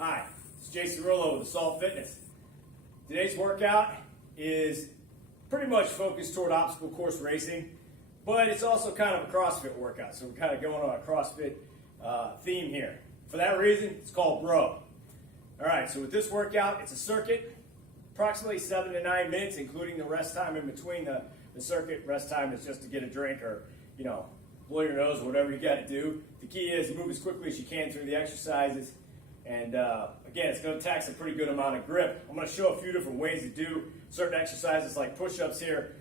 Hi, it's Jason Rollo with Assault Fitness. Today's workout is pretty much focused toward obstacle course racing, but it's also kind of a CrossFit workout, so we're kind of going on a CrossFit theme here. For that reason, it's called Bro. Alright, so with this workout, it's a circuit, approximately 7 to 9 minutes, including the rest time in between the circuit. Rest time is just to get a drink or, blow your nose or whatever you got to do. The key is move as quickly as you can through the exercises. And again, it's going to tax a pretty good amount of grip. I'm going to show a few different ways to do certain exercises like push-ups here.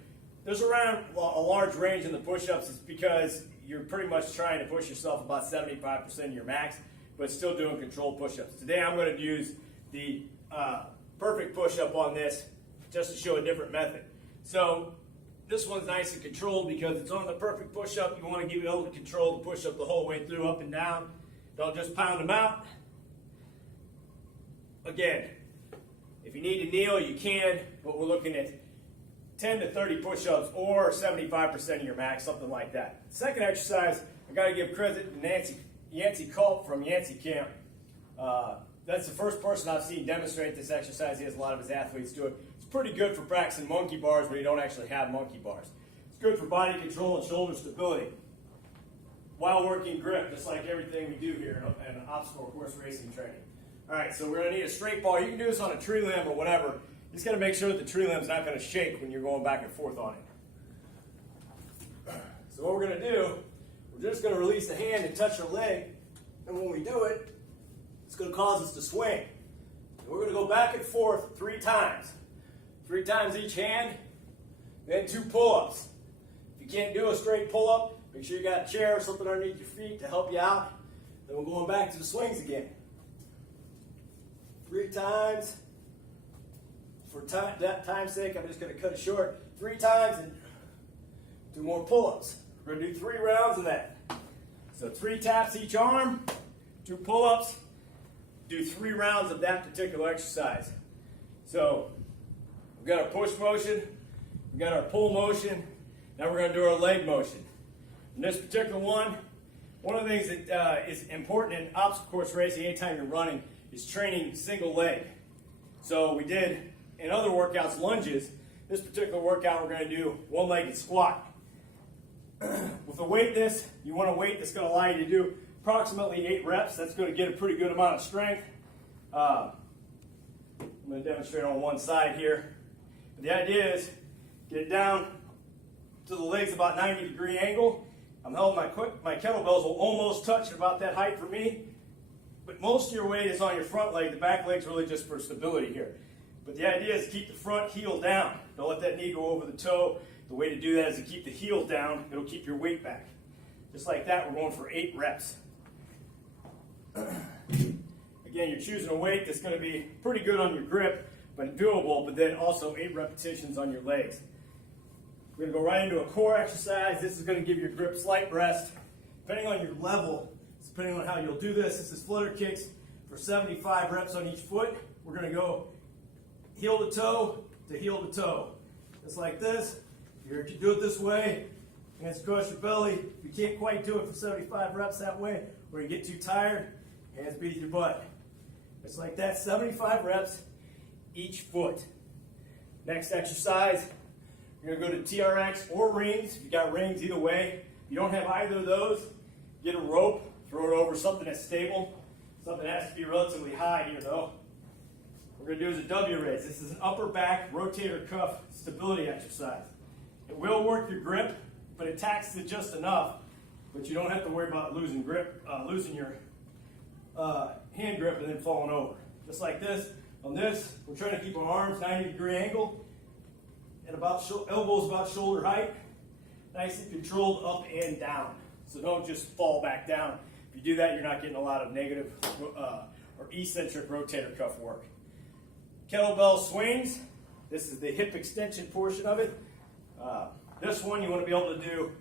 There's around a large range in the push-ups. It's because you're pretty much trying to push yourself about 75% of your max, but still doing controlled push-ups. Today I'm going to use the perfect push-up on this just to show a different method. So this one's nice and controlled because it's on the perfect push-up. You want to be able to control the push-up the whole way through, up and down. Don't just pound them out. Again, if you need to kneel, you can, but we're looking at 10 to 30 push-ups or 75% of your max, something like that. Second exercise, I got to give credit to Yancey Culp from Yancey Camp. That's the first person I've seen demonstrate this exercise. He has a lot of his athletes do it. It's pretty good for practicing monkey bars where you don't actually have monkey bars. It's good for body control and shoulder stability while working grip, just like everything we do here in obstacle course racing training. All right, so we're going to need a straight ball. You can do this on a tree limb or whatever. You just got to make sure that the tree limb's not going to shake when you're going back and forth on it. So what we're going to do, we're just going to release the hand and touch our leg, and when we do it, it's going to cause us to swing. And we're going to go back and forth 3 times. 3 times each hand, then 2 pull-ups. If you can't do a straight pull-up, make sure you got a chair or something underneath your feet to help you out. Then we're going back to the swings again. 3 times. For time's sake, I'm just going to cut it short. 3 times and 2 more pull-ups. We're going to do 3 rounds of that. So 3 taps each arm, 2 pull-ups, do 3 rounds of that particular exercise. So we've got our push motion, we've got our pull motion, now we're going to do our leg motion. In this particular one of the things that is important in obstacle course racing anytime you're running is training single leg. So we did in other workouts lunges. This particular workout we're going to do one-legged squat. With a weight you want a weight that's going to allow you to do approximately 8 reps. That's going to get a pretty good amount of strength. I'm going to demonstrate on one side here. But the idea is get it down to the legs about 90-degree angle. I'm holding my kettlebells will almost touch at about that height for me. But most of your weight is on your front leg. The back leg's really just for stability here. But the idea is to keep the front heel down. Don't let that knee go over the toe. The way to do that is to keep the heel down. It'll keep your weight back. Just like that, we're going for 8 reps. Again, you're choosing a weight that's going to be pretty good on your grip, but doable, but then also 8 repetitions on your legs. We're going to go right into a core exercise. This is going to give your grip slight rest. Depending on your level, depending on how you'll do this, this is Flutter Kicks for 75 reps on each foot. We're going to go heel to toe to heel to toe. Just like this. If you do it this way, hands across your belly. If you can't quite do it for 75 reps that way, or you get too tired, hands beneath your butt. It's like that, 75 reps each foot. Next exercise, you're going to go to TRX or rings. If you got rings, either way. If you don't have either of those, get a rope, throw it over something that's stable. Something that has to be relatively high here though. What we're going to do is a W raise. This is an upper back rotator cuff stability exercise. It will work your grip, but it taxes it just enough. But you don't have to worry about losing grip, losing your hand grip and then falling over. Just like this. On this, we're trying to keep our arms 90-degree angle and about elbows about shoulder height. Nice and controlled up and down. So don't just fall back down. If you do that, you're not getting a lot of negative or eccentric rotator cuff work. Kettlebell swings. This is the hip extension portion of it. This one you want to be able to do,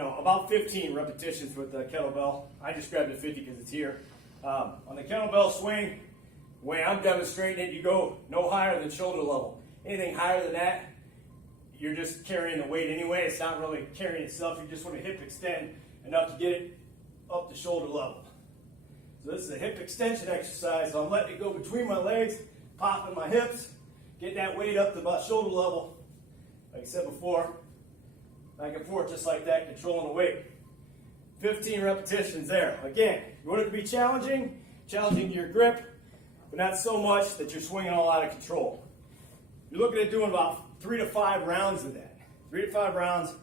about 15 repetitions with the kettlebell. I just grabbed a 50 because it's here. On the kettlebell swing, the way I'm demonstrating it, you go no higher than shoulder level. Anything higher than that, you're just carrying the weight anyway. It's not really carrying itself. You just want to hip extend enough to get it up to shoulder level. So this is a hip extension exercise. So I'm letting it go between my legs, popping my hips, getting that weight up to about shoulder level. Like I said before, back and forth just like that, controlling the weight. 15 repetitions there. Again, you want it to be challenging your grip, but not so much that you're swinging all out of control. You're looking at doing about 3 to 5 rounds of that. 3 to 5 rounds,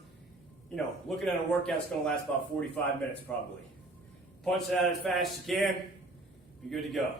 you know, looking at a workout that's going to last about 45 minutes probably. Punch that out as fast as you can, be good to go.